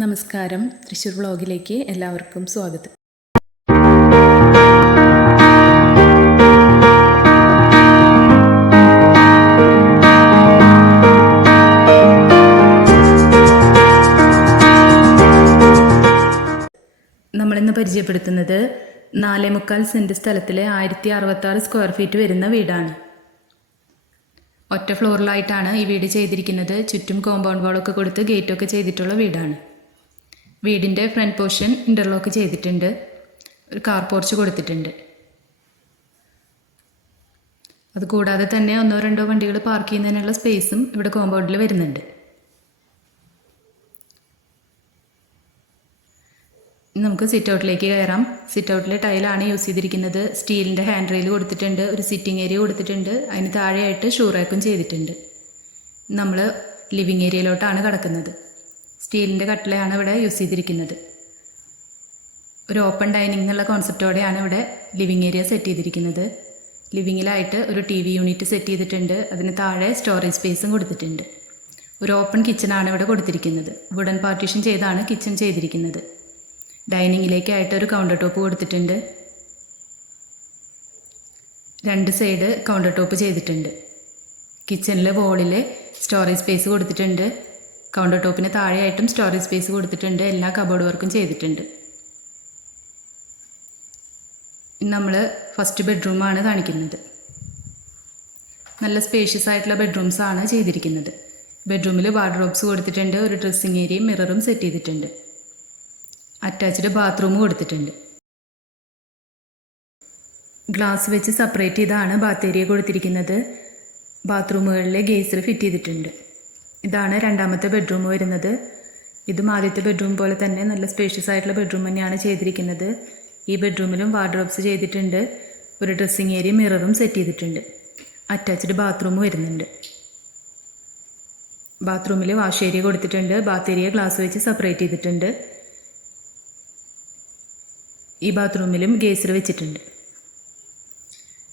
നമസ്കാരം. തൃശ്ശൂർ വ്ളോഗിലേക്ക് എല്ലാവർക്കും സ്വാഗതം. നമ്മളിന്ന് പരിചയപ്പെടുത്തുന്നത് നാലേ മുക്കാൽ സെന്റ് സ്ഥലത്തിലെ ആയിരത്തി അറുപത്താറ് സ്ക്വയർ ഫീറ്റ് വരുന്ന വീടാണ്. ഒറ്റ ഫ്ലോറിലായിട്ടാണ് ഈ വീട് ചെയ്തിരിക്കുന്നത്. ചുറ്റും കോമ്പൗണ്ട് വാളൊക്കെ കൊടുത്ത് ഗേറ്റൊക്കെ ചെയ്തിട്ടുള്ള വീടാണ്. വീടിന്റെ ഫ്രണ്ട് പോർഷൻ ഇന്റർലോക്ക് ചെയ്തിട്ടുണ്ട്. ഒരു കാർ പോർച്ച് കൊടുത്തിട്ടുണ്ട്. അതുകൂടാതെ തന്നെ ഒന്നോ രണ്ടോ വണ്ടികൾ പാർക്ക് ചെയ്യുന്നതിനുള്ള സ്പേസും ഇവിടെ കോമ്പൗണ്ടിൽ വരുന്നുണ്ട്. നമുക്ക് സിറ്റ് ഔട്ടിലേക്ക് കയറാം. സിറ്റ് ഔട്ടിലെ ടൈലാണ് യൂസ് ചെയ്തിരിക്കുന്നത്. സ്റ്റീലിന്റെ ഹാൻഡ് റെയിൽ കൊടുത്തിട്ടുണ്ട്. ഒരു സിറ്റിംഗ് ഏരിയ കൊടുത്തിട്ടുണ്ട്. അതിന് താഴെയായിട്ട് ഷൂ റാക്കും ചെയ്തിട്ടുണ്ട്. നമ്മൾ ലിവിങ് ഏരിയയിലോട്ടാണ് കിടക്കുന്നത്. സ്റ്റീലിന്റെ കട്ടിലയാണ് ഇവിടെ യൂസ് ചെയ്തിരിക്കുന്നത്. ഒരു ഓപ്പൺ ഡൈനിങ് എന്നുള്ള കോൺസെപ്റ്റോടെയാണ് ഇവിടെ ലിവിങ് ഏരിയ സെറ്റ് ചെയ്തിരിക്കുന്നത്. ലിവിങ്ങിലായിട്ട് ഒരു ടി വി യൂണിറ്റ് സെറ്റ് ചെയ്തിട്ടുണ്ട്. അതിന് താഴെ സ്റ്റോറേജ് സ്പേസും കൊടുത്തിട്ടുണ്ട്. ഒരു ഓപ്പൺ കിച്ചണാണ് ഇവിടെ കൊടുത്തിരിക്കുന്നത്. വുഡൻ പാർട്ടീഷൻ ചെയ്താണ് കിച്ചൺ ചെയ്തിരിക്കുന്നത്. ഡൈനിങ്ങിലേക്കായിട്ട് ഒരു കൗണ്ടർ ടോപ്പ് കൊടുത്തിട്ടുണ്ട്. രണ്ട് സൈഡ് കൗണ്ടർ ടോപ്പ് ചെയ്തിട്ടുണ്ട്. കിച്ചണിലെ വോളിൽ സ്റ്റോറേജ് സ്പേസ് കൊടുത്തിട്ടുണ്ട്. കൗണ്ടർ ടോപ്പിന് താഴെയായിട്ടും സ്റ്റോറേജ് സ്പേസ് കൊടുത്തിട്ടുണ്ട്. എല്ലാ കബോർഡ് വർക്കും ചെയ്തിട്ടുണ്ട്. നമ്മൾ ഫസ്റ്റ് ബെഡ്റൂമാണ് കാണിക്കുന്നത്. നല്ല സ്പേഷ്യസ് ആയിട്ടുള്ള ബെഡ്റൂംസ് ആണ് ചെയ്തിരിക്കുന്നത്. ബെഡ്റൂമിൽ വാർഡ്രോബ്സ് കൊടുത്തിട്ടുണ്ട്. ഒരു ഡ്രസ്സിങ് ഏരിയയും മിററും സെറ്റ് ചെയ്തിട്ടുണ്ട്. അറ്റാച്ച്ഡ് ബാത്റൂം കൊടുത്തിട്ടുണ്ട്. ഗ്ലാസ് വെച്ച് സെപ്പറേറ്റ് ചെയ്താണ് ബാത്ത് ഏരിയ കൊടുത്തിരിക്കുന്നത്. ബാത്റൂമുകളിലെ ഗേസർ ഫിറ്റ് ചെയ്തിട്ടുണ്ട്. ഇതാണ് രണ്ടാമത്തെ ബെഡ്റൂം വരുന്നത്. ഇതും ആദ്യത്തെ ബെഡ്റൂം പോലെ തന്നെ നല്ല സ്പേഷ്യസ് ആയിട്ടുള്ള ബെഡ്റൂം തന്നെയാണ് ചെയ്തിരിക്കുന്നത്. ഈ ബെഡ്റൂമിലും വാർഡ്രോബ്സ് ചെയ്തിട്ടുണ്ട്. ഒരു ഡ്രസ്സിങ് ഏരിയ മിററും സെറ്റ് ചെയ്തിട്ടുണ്ട്. അറ്റാച്ച്ഡ് ബാത്റൂം വരുന്നുണ്ട്. ബാത്റൂമിൽ വാഷ് ഏരിയ കൊടുത്തിട്ടുണ്ട്. ബാത്ത് ഏരിയ ഗ്ലാസ് വെച്ച് സെപ്പറേറ്റ് ചെയ്തിട്ടുണ്ട്. ഈ ബാത്റൂമിലും ഗേസർ വെച്ചിട്ടുണ്ട്.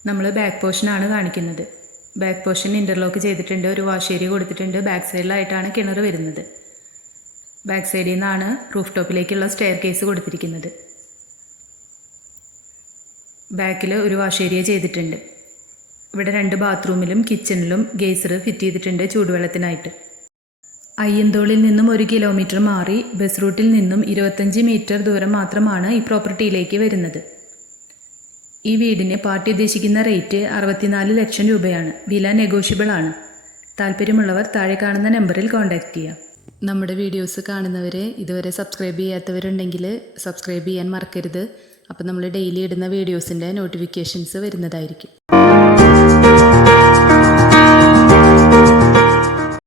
നമ്മൾ ബാക്ക് പോർഷനാണ് കാണിക്കുന്നത്. ബാക്ക് പോർഷൻ ഇന്റർലോക്ക് ചെയ്തിട്ടുണ്ട് ഒരു ഏരിയ കൊടുത്തിട്ടുണ്ട്. ബാക്ക് സൈഡിലായിട്ടാണ് കിണർ വരുന്നത്. ബാക്ക് സൈഡിൽ നിന്നാണ് റൂഫ് ടോപ്പിലേക്കുള്ള സ്റ്റെയർ കേസ് കൊടുത്തിരിക്കുന്നത്. ബാക്കിൽ ഒരു വാഷ് ഏരിയ ചെയ്തിട്ടുണ്ട്. ഇവിടെ രണ്ട് ബാത്റൂമിലും കിച്ചണിലും ഗേസർ ഫിറ്റ് ചെയ്തിട്ടുണ്ട് ചൂടുവെള്ളത്തിനായിട്ട്. അയ്യന്തോളിൽ നിന്നും ഒരു കിലോമീറ്റർ മാറി ബസ് റൂട്ടിൽ നിന്നും ഇരുപത്തഞ്ച് മീറ്റർ ദൂരം മാത്രമാണ് ഈ പ്രോപ്പർട്ടിയിലേക്ക് വരുന്നത്. ഈ വീടിന് പാർട്ടി ഉദ്ദേശിക്കുന്ന റേറ്റ് അറുപത്തിനാല് ലക്ഷം രൂപയാണ്. വില നെഗോഷ്യബിൾ ആണ്. താല്പര്യമുള്ളവർ താഴെ കാണുന്ന നമ്പറിൽ കോൺടാക്റ്റ് ചെയ്യാം. നമ്മുടെ വീഡിയോസ് കാണുന്നവരെ ഇതുവരെ സബ്സ്ക്രൈബ് ചെയ്യാത്തവരുണ്ടെങ്കിൽ സബ്സ്ക്രൈബ് ചെയ്യാൻ മറക്കരുത്. അപ്പോൾ നമ്മൾ ഡെയിലി ഇടുന്ന വീഡിയോസിന്റെ നോട്ടിഫിക്കേഷൻസ് വരുന്നതായിരിക്കും.